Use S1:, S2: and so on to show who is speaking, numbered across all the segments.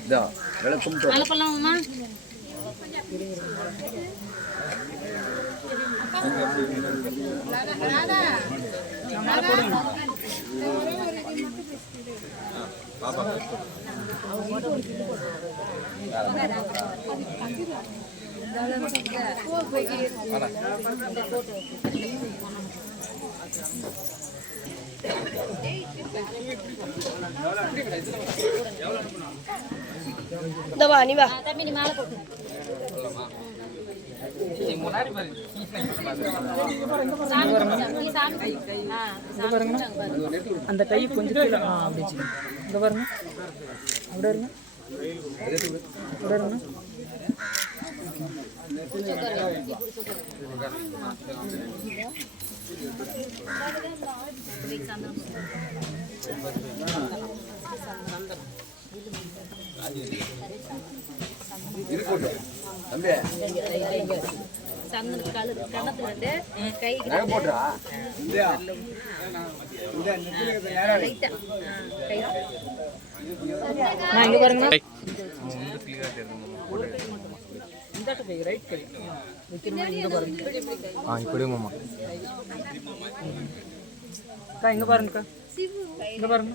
S1: இதோ விளக்கம்
S2: மேலே போடலாமா
S3: இந்த வா நீ வா.
S2: தம்பி நீ மேலே போட்டு சாமி கும்பிடு. நீ சாமி கும்பிடு. ஆ, சாமி கும்பிடு, அங்க பாரு.
S4: அந்த கை கொஞ்சம் கீழே ஆ அப்படி இங்கே பாருங்க. அப்படியே இருங்க அப்படியே இருங்க
S1: இருக்கட்டும் தம்பி.
S2: சந்தன கழு கணத்துல இருந்து கை
S1: நகை போட்டுறா
S2: லைட்டா கை
S4: நான் இங்கே பாருங்க இந்த கை ரைட் கை வைக்கிற மாதிரி இங்கே பாருங்க
S5: ஆ இப்படி மாமா
S4: இங்கே பாருங்கக்கா. இங்கே பாருங்க.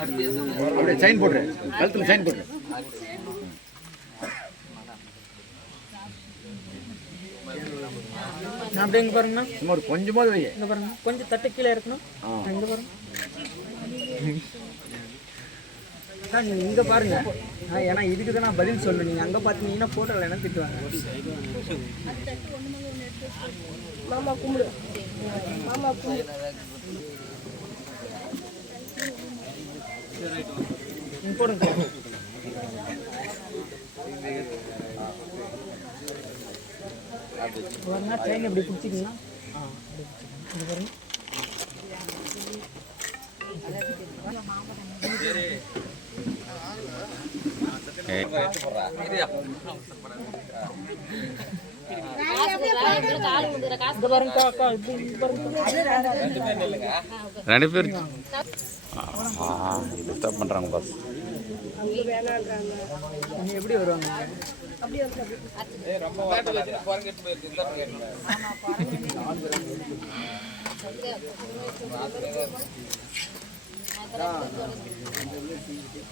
S1: அப்படியே சைன் போட்டுரு கழுத்துல சைன் போட்டுரு
S4: நான் அப்படியே இங்கே பாருங்கண்ணா
S1: சும்மா ஒரு கொஞ்சமாவது வை
S4: இங்கே பாருங்க கொஞ்சம் தட்டு கீழே இருக்கணும். இங்கே பாருங்க. நீங்கள் இங்கே பாருங்க. ஏன்னா இதுக்கு தான் நான் பதில் சொல்லணும் நீங்கள் அங்கே பார்த்தீங்கன்னா ஃபோட்டோவில் என்ன திட்டுவாங்க.
S3: மாமா கும்பிடு மாமா கும்பிடு
S4: நீங்கள் ட்ரெயின் எப்படி பிடிச்சிக்கிங்கன்னா அக்கா
S5: ரெண்டு பேர். இதுதான் பண்ணுறாங்க பாஸ்
S4: எப்படி வருவாங்க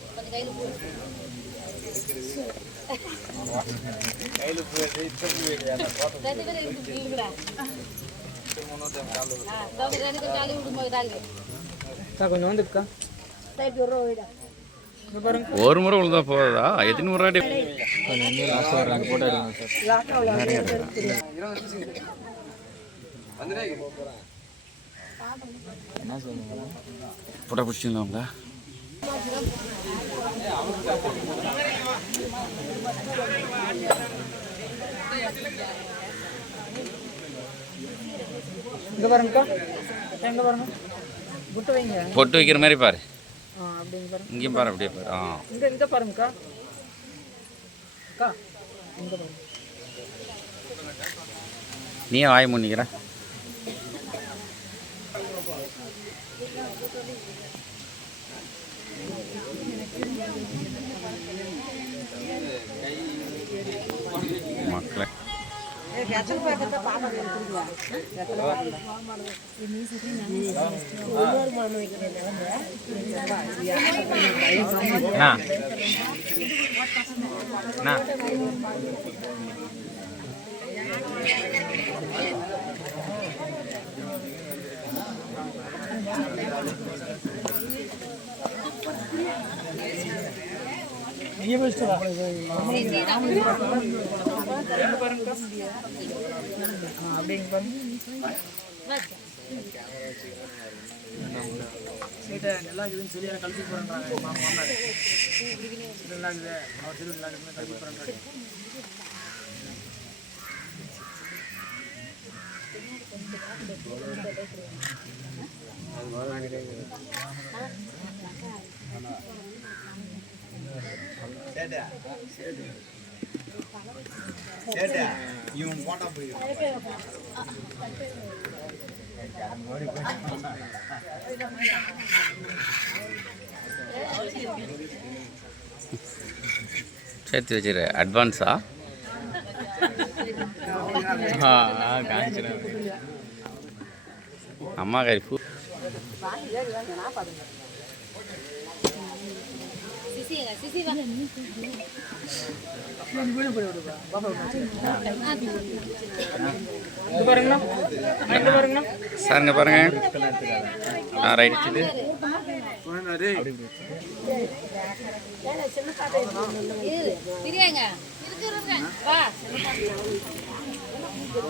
S2: கொஞ்சம் கையில
S4: கொஞ்சம் வந்துக்கா
S3: ஒரு
S5: முறை விழுந்தா போதா எத்தனை முறை வாட்டி போட்டோ பிடிச்சிங்களாங்களா
S4: இங்கே பாருங்கக்கா. எங்கே பாருங்க? புட்டு வைங்க.
S5: பொட்டு வைக்கிற மாதிரி பாரு.
S4: அப்படிங்க பாருங்க.
S5: இங்கேயும் பாரு அப்படியே பாரு. ஆ.
S4: இங்கே இங்கே பாருங்கக்கா. அக்கா இங்கே பாருங்க.
S5: நீ வாய முன்னிக்கிற அண்ணா அண்ணா
S6: நீயே வச்சுட்டு வா ஆ, நல்லா இருக்குதுன்னு சொல்லி எனக்கு கழிச்சு போகிறாங்க மாமா இது நல்லா இருக்குது அவர் சொல்லி நல்லா இருக்குதுன்னு கழிச்சு போகிறாங்க
S1: இவன் போட்டா
S7: சேர்த்து வச்சிரு அட்வான்ஸா ஆ? அம்மா கறி பூ
S2: சிசி எங்க? சிசி வா.
S6: இது பாருங்கண்ணா இது பாருங்கண்ணா
S7: சாருங்க பாருங்க. ரைட் இது.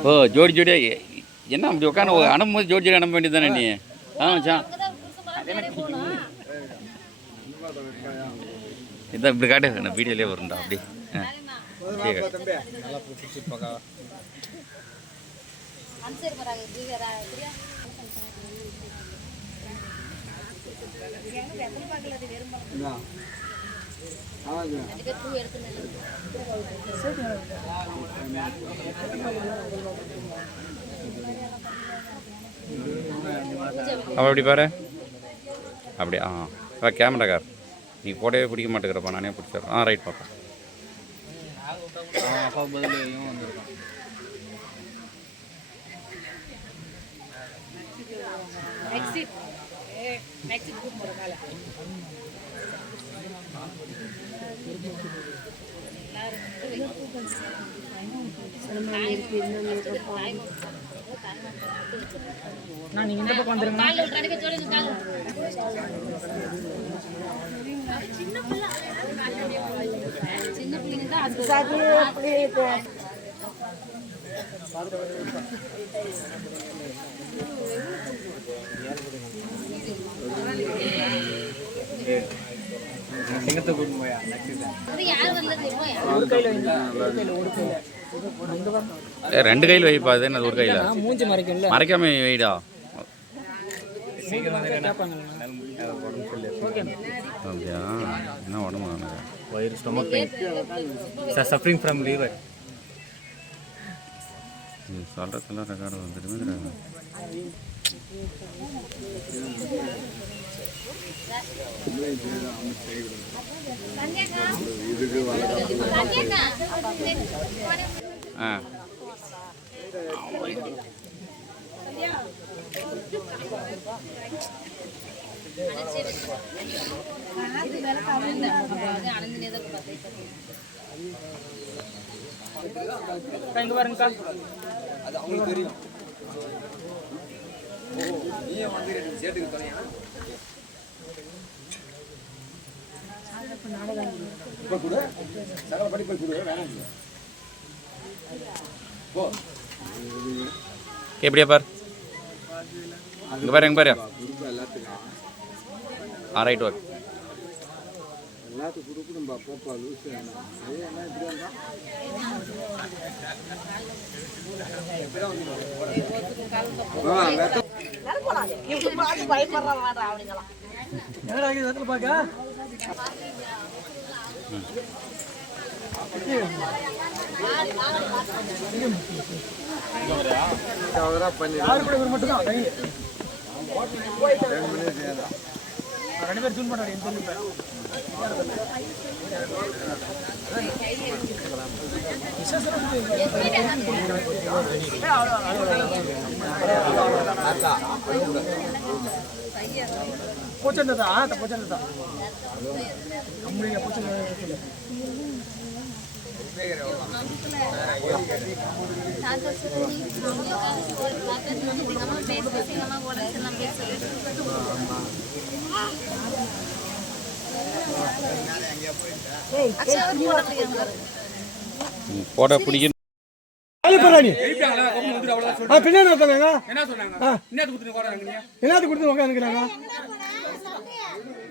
S7: ஓ ஜோடி ஜோடியா? என்ன அப்படி உட்காந்து அனுப்பும்போது ஜோடி ஜோடி அனுப்ப வேண்டியது தானே நீ? ஆ மச்சான். இதான் இப்படி காட்டு நான் வீடியோலேயே வரும்டா அப்படி. ஆ
S2: எப்படி
S7: அவள் அப்படி பாரு? அப்படியா ஆ கேமராக்கார் நீ போட்டவே பிடிக்க மாட்டேங்கிறப்பா நானே பிடிச்சிடுறேன். ஆ ரைட் பாப்பா.
S1: அப்பா பதில் இவன் வந்திருக்கான்
S2: எக்ஸிட். எக்ஸிட்.
S6: நான் நீங்கள் இந்த பக்கம் வந்துருங்க
S2: கால்ல விட்டு அடிக்க சொல்லுங்க, கால்ல. சின்ன பிள்ளைங்க தான் அது
S5: சரி அப்படி இருக்கு.
S1: சிங்கத்தை கூட்டு போயா நெக்ஸ்ட்
S2: அது யார் வரல தெரியுமா
S6: ஒரு கையில் ஒரு கையில் ஒரு கையில்
S7: ஏ ரெண்டு கையில் வைப்பா அது என்ன ஒரு கையில்?
S6: மூஞ்சி மறைக்கும்ல
S7: மறைக்காம வைடா. அப்படியா? என்ன உடம்பு
S1: வயிறு stomach pain sir suffering from liver
S7: நீ சொல்கிறதெல்லாம் ரெக்கார்டு வந்துடுமே ஆ.
S6: இங்க பாருங்கக்கா
S1: அது அவங்களுக்கு தெரியும் நீ வந்து சேட்டுக்கு துணையா இப்போ கொடு. சகல படி போய் கொடு. வேணாம் போ.
S7: எப்படியா பார்? இங்கே பாரு எங்கே பாரு. ஆ ரைட் ஒர்க்
S1: எல்லாத்துக்கும் கொடுக்கணும்பா. போப்பா லூசு அதே என்ன இப்படி வந்தா
S5: நல்லா போலாம். இப்படி பார்த்து பயப்படுறான் வாடா அப்படிங்கலாம்.
S6: என்னடா இது இடத்துல பார்க்க யாரு கூட இவர் மட்டும் தான் தனி ரெண்டு பேர் ஜூன் பண்ணாடி எனக்கு
S2: நம்ம பேர் சொல்லி. அக்ஷயா ஒரு போட. பிடிக்கும்
S6: பின்னாடி
S8: என்ன சொன்னாங்க? என்னது
S6: கொடுத்து உட்காந்துக்கிறாங்க
S8: எனக்கு வச்சு பாதி
S6: டேய்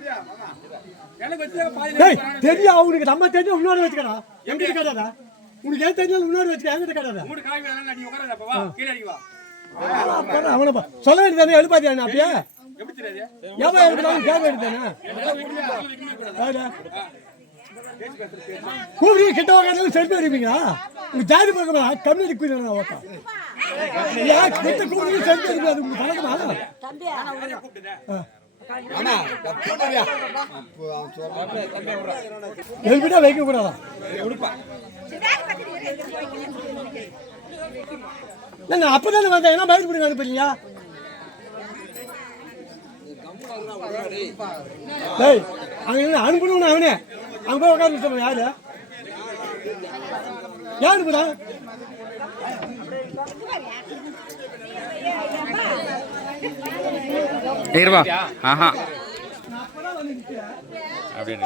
S6: தெரியும் அவனுக்கு நம்ம தெரிஞ்ச முன்னாடி வச்சுக்கடா. எங்கிட்ட கேட்டாடா உனக்கு ஏன் தெரிஞ்சாலும் முன்னாடி வச்சுக்க என்கிட்ட கேட்டாடா
S8: மூணு காய் வேணாம் நீ உட்காராத அப்ப வா கீழே இறங்கி வா.
S6: அப்புறம் அவனை பா- சொல்ல வேண்டியதானே எழுப்பாதியா
S8: தெரியாது?
S6: ஏமா எழுப்பாங்க கேட்க வேண்டியதானே? கூப்பிடி கிட்ட உட்காந்து செல்ஃபி எடுப்பீங்களா? உங்க ஜாதி பக்கமா கம்யூனிட்டி குயினா ஓட்டா கிட்ட கூப்பிடி செல்ஃபி எடுப்பீங்க? அது உங்களுக்கு பழக்கமா? ஹெல்மெட்டா வைக்க கூடாதா நான் அப்பதானே வந்தேன். என்ன பயிர் பிடிக்க அனுப்புறீங்க? டேய் அங்க இருந்து அனுப்பணும் அவனே. அங்க போய் உட்காந்து சொல்லுங்க யாரு யார் அனுப்புடா
S7: இருவா ஆஹா. அப்படின்னு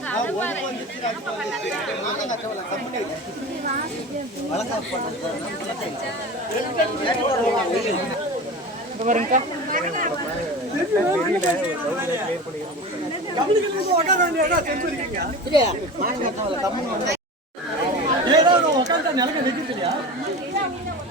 S6: ஆ, திருப்பி நலங்கு வைக்கிறவங்களுக்கு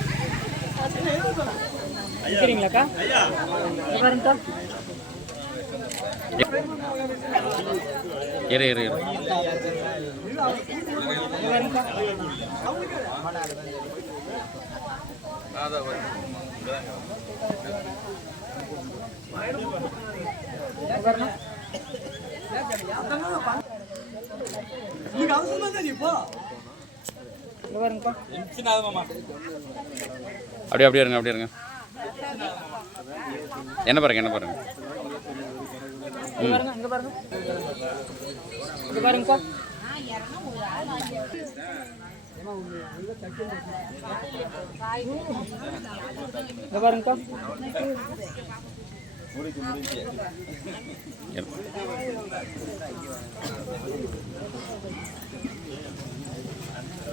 S4: நிற்கிறீங்களாக்கா இங்க பாருங்கக்கா
S7: இரு இரு.
S6: தான் நீ போ.
S7: அப்படியே அப்படியே இருங்க அப்படியே இருங்க. என்ன பாருங்க என்ன பாருங்க?
S4: இங்க பாருங்க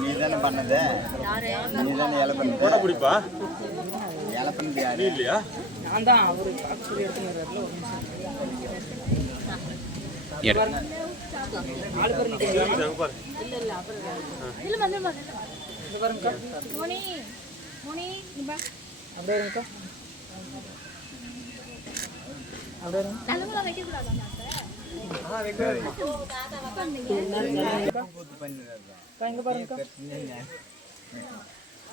S1: நீ தானே பண்ணது? நீ தானே இலை போட பிடிப்பா இலை யாரு? இல்லையா?
S4: நான் தான் அவர் பார்க்க சொல்லி எடுத்துங்கிறாருல ஒரு நிமிஷம். அப்படியே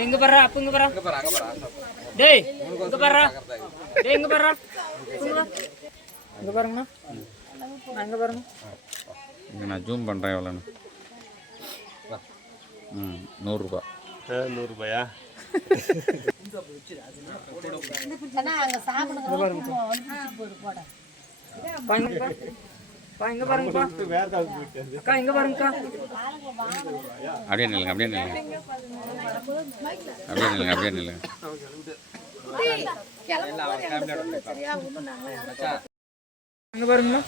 S4: எங்க பாரு அப்ப இங்க டேய் இங்க பாரு டேய் இங்க பாரு இங்க பாருங்க
S7: இங்க நான் ஜூம் பண்ணுறேன் எவ்வளோன்னு ம் நூறுரூபா
S1: நூறுரூபாயா
S4: இங்க பாருங்கப்பா அக்கா இங்க பாருங்கக்கா.
S7: அப்படியே நில்லுங்க அப்படியே நில்லுங்க. அப்படியே நில்லுங்க அப்படியே நில்லுங்க.
S4: இங்க பாருங்கண்ணா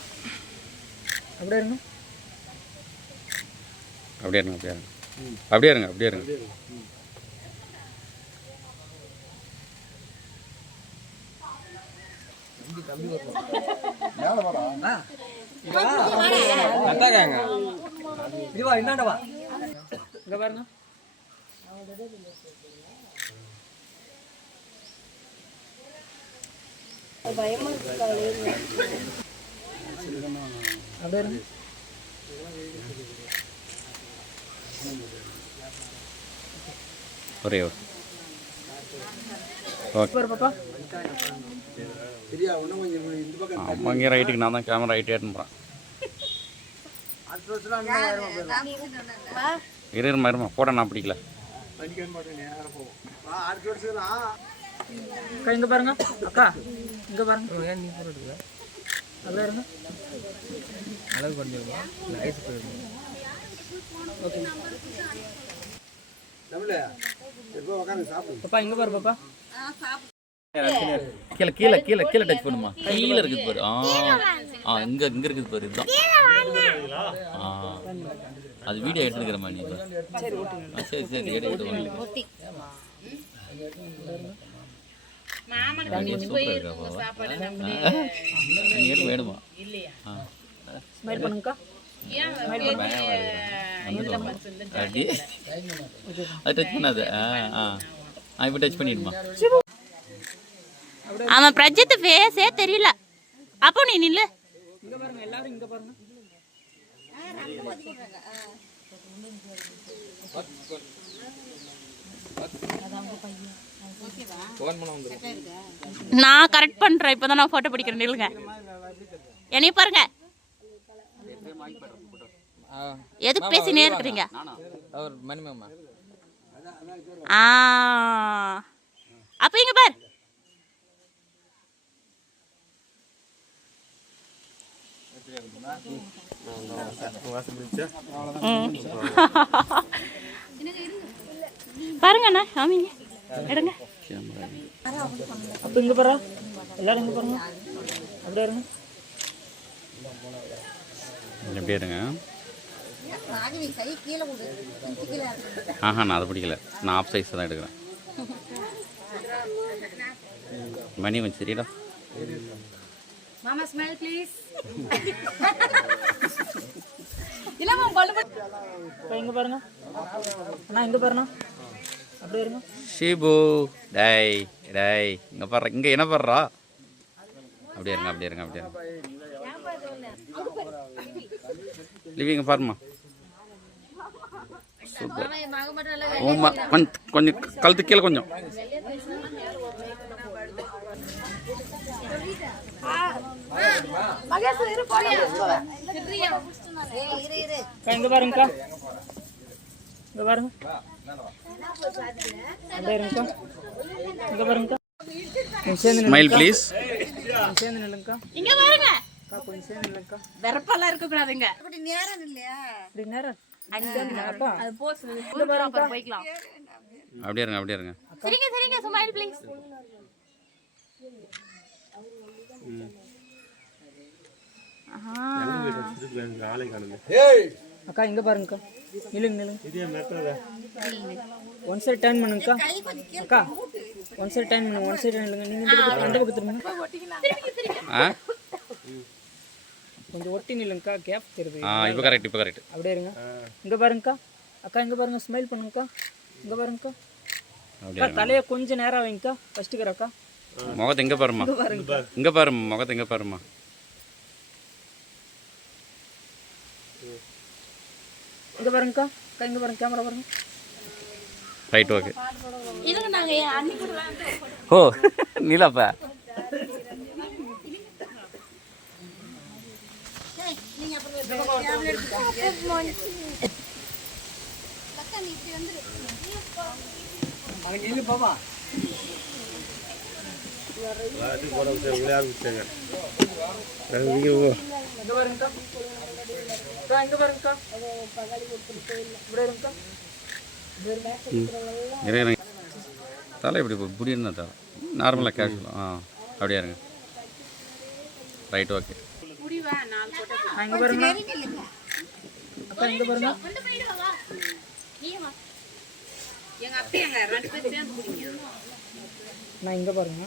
S4: அப்படியே இருங்க.
S7: அப்படியே இருங்க அப்படியே இருங்க. அப்படியே இருங்க அப்படியே இருங்க.
S4: இங்க பாருங்க. இருங்க
S7: ஒரே. ஆமாம் இங்கே ரைட்டுக்கு நான் தான் கேமரா ரைட்டே எடுத்துறேன் இரு இருமா இருமா போட நான் பிடிக்கல.
S4: அக்கா இங்க பாருங்க. அக்கா இங்க பாருங்க. ஏன் நீ போடுறது அப்படியே இருங்க.
S3: அளவு குறைஞ்சிருமா ஐஸ் போயிடும்
S4: பாப்பா இங்க பாரு பாப்பா.
S7: கீழே கீழே கீழே கீழே டச் பண்ணுமா கீழே இருக்குது பாரு. ஆ ஆ இங்கே இங்கே இருக்குது பாரு இதுதான். ஆ. அது வீடியோ எடுத்துக்கிறமா நீ ஆ சரி சரி எடுத்து வாங்க சூப்பர் வேணுமா அது டச் பண்ணாது. ஆ ஆ. ஆ இப்போ டச் பண்ணிடுமா?
S9: அவன் பிரஜித் ஃபேஸே தெரியல. அப்போ நீ நில்லு.
S4: இங்க பாருங்க எல்லாரும் இங்க பாருங்க.
S9: நான் கரெக்ட் பண்றேன் இப்பதான் நான் போட்டோ பிடிக்கிறேன் நில்லுங்க. என்னைய பாருங்க. எதுக்கு பேசினே இருக்கிறீங்க
S3: அவர்
S9: ஆ. அப்ப இங்க பார். ம். பாருங்க அண்ணா சாமிங்க எடுங்க.
S4: அப்ப இங்க பாரு. எல்லாரும் இங்க பாருங்க. அப்படியே இருங்க.
S7: எப்படி இருங்க. ஆஹா நான் அதை பிடிக்கல. நான் ஆஃப் சைஸ் தான் எடுக்கிறேன். மணி கொஞ்சம் சரிடா.
S2: மாமா ஸ்மைல் ப்ளீஸ்
S4: அப்ப இங்க பாருங்க. அண்ணா இங்க பாருண்ணா. அப்படியே இருங்க.
S7: ஷிபு டேய் டேய் இங்கே பாடுற இங்கே என்ன பாடுறா அப்படியே இருங்க அப்படியே இருங்க அப்படியே இருங்க. லிவி இங்கே பாருமா கொஞ்சம் கழுத்து கீழே கொஞ்சம்.
S2: இரு இரு
S4: அக்கா இங்க பாருங்கக்கா இங்க பாருங்க இருங்கக்கா இங்க பாருங்கக்கா கொஞ்சம் சேர்ந்து
S7: ஸ்மைல் ப்ளீஸ்
S4: கொஞ்சம் சேர்ந்து நில்லுங்கக்கா
S9: இங்க பாருங்க
S4: அக்கா கொஞ்சம் சேர்ந்து நில்லுங்கக்கா
S9: வெறப்பெல்லாம் இருக்க கூடாதுங்க
S2: அப்படி நேரம் இல்லையா
S4: இப்படி நேரம்
S9: அது போஸ் போய்க்கலாம்
S7: அப்படியே இருங்க அப்படியே இருங்க.
S9: சரிங்க சரிங்க ஸ்மைல் ப்ளீஸ்
S4: அக்கா இங்க பாருங்கக்கா. நில்லுங்க நில்லுங்க. ஒன் சைடு டர்ன் பண்ணுங்கக்கா. அக்கா ஒன் சைடு டர்ன் பண்ணுங்க ஒன் சைடு நில்லுங்க. நீங்க இந்த பக்கம் அந்த பக்கம் திரும்புங்க கொஞ்சம் ஒட்டி நில்லுங்கக்கா கேப் தெரியுது.
S7: ஆ இப்போ கரெக்ட் இப்போ கரெக்ட்
S4: அப்படியே இருங்க. இங்க பாருங்கக்கா. அக்கா இங்க பாருங்க ஸ்மைல் பண்ணுங்கக்கா. இங்க பாருங்கக்கா.
S7: அப்படியே?
S4: அக்கா தலையை கொஞ்சம் நேரம் வைங்கக்கா ஃபர்ஸ்ட் அக்கா.
S7: முகத்தை எங்கே பாருமா இங்கே பாருமா முகத்தை எங்கே பாருமா
S4: இங்க பாருங்கக்கா அக்கா. இங்க பாருங்க கேமரா பாருங்க.
S7: ரைட் ஓகே
S9: இதுங்க நாங்க என் அண்ணி கூட விளையாண்டு
S7: ஓ நீலாப்பா?
S2: பக்கா நீ இப்படி வந்துரு.
S6: அங்க நில்லு பாப்பா
S4: இங்க
S7: தலை இப்படி இப்படி தலை நார்மலாக கேஷுவலாக ஆ அப்படியே இருங்க ரைட் ஓகே
S4: ஆ, பாருங்க அக்கா இங்க பாருங்க நான் இங்கே பாருங்க.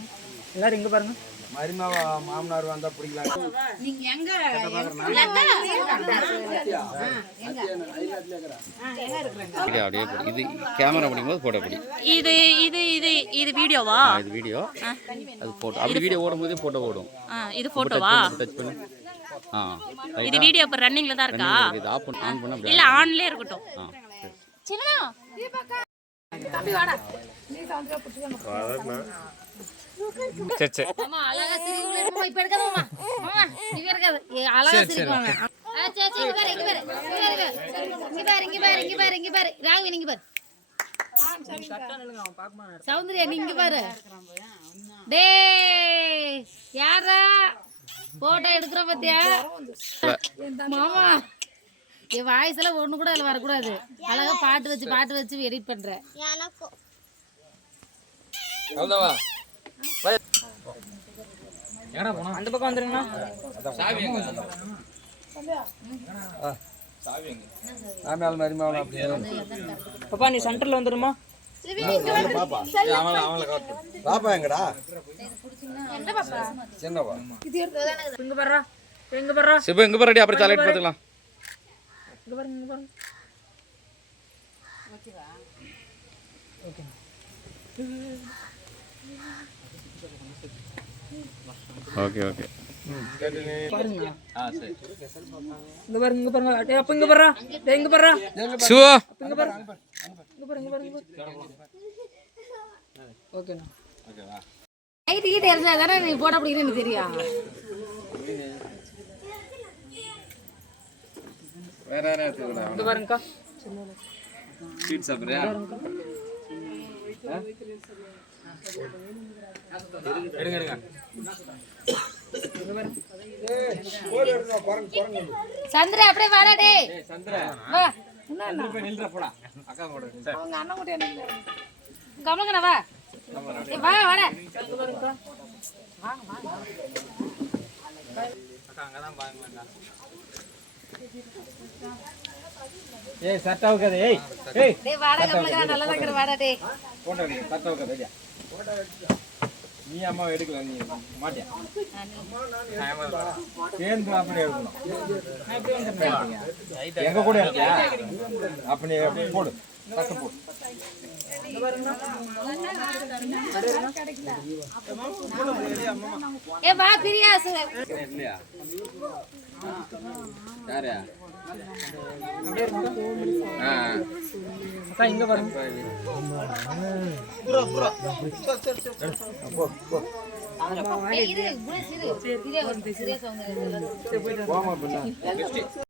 S4: எல்லாரும் இங்க பாருங்க.
S1: மருமாவா மாமனார் வந்தா பிடிக்கலாம்
S7: அப்படியே போடு. இது கேமரா பிடிக்கும்போது ஃபோட்டோ பிடி.
S9: இது இது இது இது வீடியோவா?
S7: இது வீடியோ. அது ஃபோட்டோ அப்படி வீடியோ ஓடும்போது ஃபோட்டோ ஓடும்.
S9: ஆ, இது போட்டோவா
S7: டச் பண்ணு ஆ
S9: இது வீடியோ இப்போ ரன்னிங்ல தான் இருக்கா?
S7: இது ஆஃப் பண்ணி ஆன் பண்ண
S9: இல்ல ஆன்லயே இருக்கட்டும். சின்ன
S7: சரி சரி.
S2: இங்க பாரு இங்க பாரு இங்க பாரு. இங்க பாரு இங்க பாரு. இங்க பாரு இங்க பாரு ராகவி நீங்க பாரு. சௌந்தர்யா நீங்க பாரு. டேய் யாரா போட்டோ எடுக்கிற பத்தியா? மாமா என் வாய்ஸ் எல்லாம் ஒண்ணு கூட அதுல வரக்கூடாது. அழகா பாட்டு வச்சு பாட்டு வச்சு எடிட் பண்ற.
S4: அந்த பக்கம் வந்துருங்கண்ணா.
S1: ஆமாம் மருமாவா அப்படியே
S4: பாப்பா நீ சென்டர்ல வந்துருமா?
S1: பாப்பா எங்கடா?
S4: பாருடா இங்க பாருடா
S7: சிபு எங்கே போகிறடி அப்புறம் தலையிட்டு பார்த்துக்கலாம்
S4: இங்க பாருங்க இங்க பாருங்க
S7: ஓகே ஓகே
S4: பாருங்க.
S7: ஆ சரி.
S4: இங்க பாருங்க இங்க பாருங்க. டேய் அப்ப இங்க பாருடா. டேய் இங்க பாருடா.
S7: சிவா.
S4: அப்ப இங்க பாருங்க இங்க பாருங்க. இங்க பாருங்க ஓகேண்ணா
S2: நைட்டு கீட்ட இருந்தா தானே நீ போட பிடிக்கிறேன்னு எனக்கு தெரியும்
S3: வேற யாரும் எடுத்துக்கலாம்
S4: இங்க பாருங்கக்கா.
S3: ஸ்வீட் சாப்பிட்றியா எடுங்க எடுங்க
S2: சந்திரா அப்படியே வாடா டேய். வா.
S3: போய் நில்ற போடா. அக்கா கூட.
S2: உங்க அண்ணன் கூட எனக்கு கமலங்கண்ணா வா. ஏய், வா வாடா.
S3: அக்கா அங்கே தான் பாருங்க
S1: ஏய் சட்டா உட்காது ஏய் ஏய்.
S2: டேய் வாடா கமலங்கண்ணா நல்லா தான் வாடா டேய்.
S3: போட்டோ எடுங்க சட்டை உட்காது ஐயா நீ அம்மா எடுக்கல நீ மாட்டியா?
S1: சேர்ந்து அப்படி எடுக்கணும். எங்க கூட இருக்கியா? அப்படி போடு. சட்டை போடு.
S2: ஏ வா பிரியாசு
S3: இல்லையா? யாரு.
S4: அக்கா இங்க பாருங்க
S2: ஏய், இரு, குணேஷ் இரு. இதே வந்து, இதே சௌந்தர்யம்.
S3: போமா பின்ன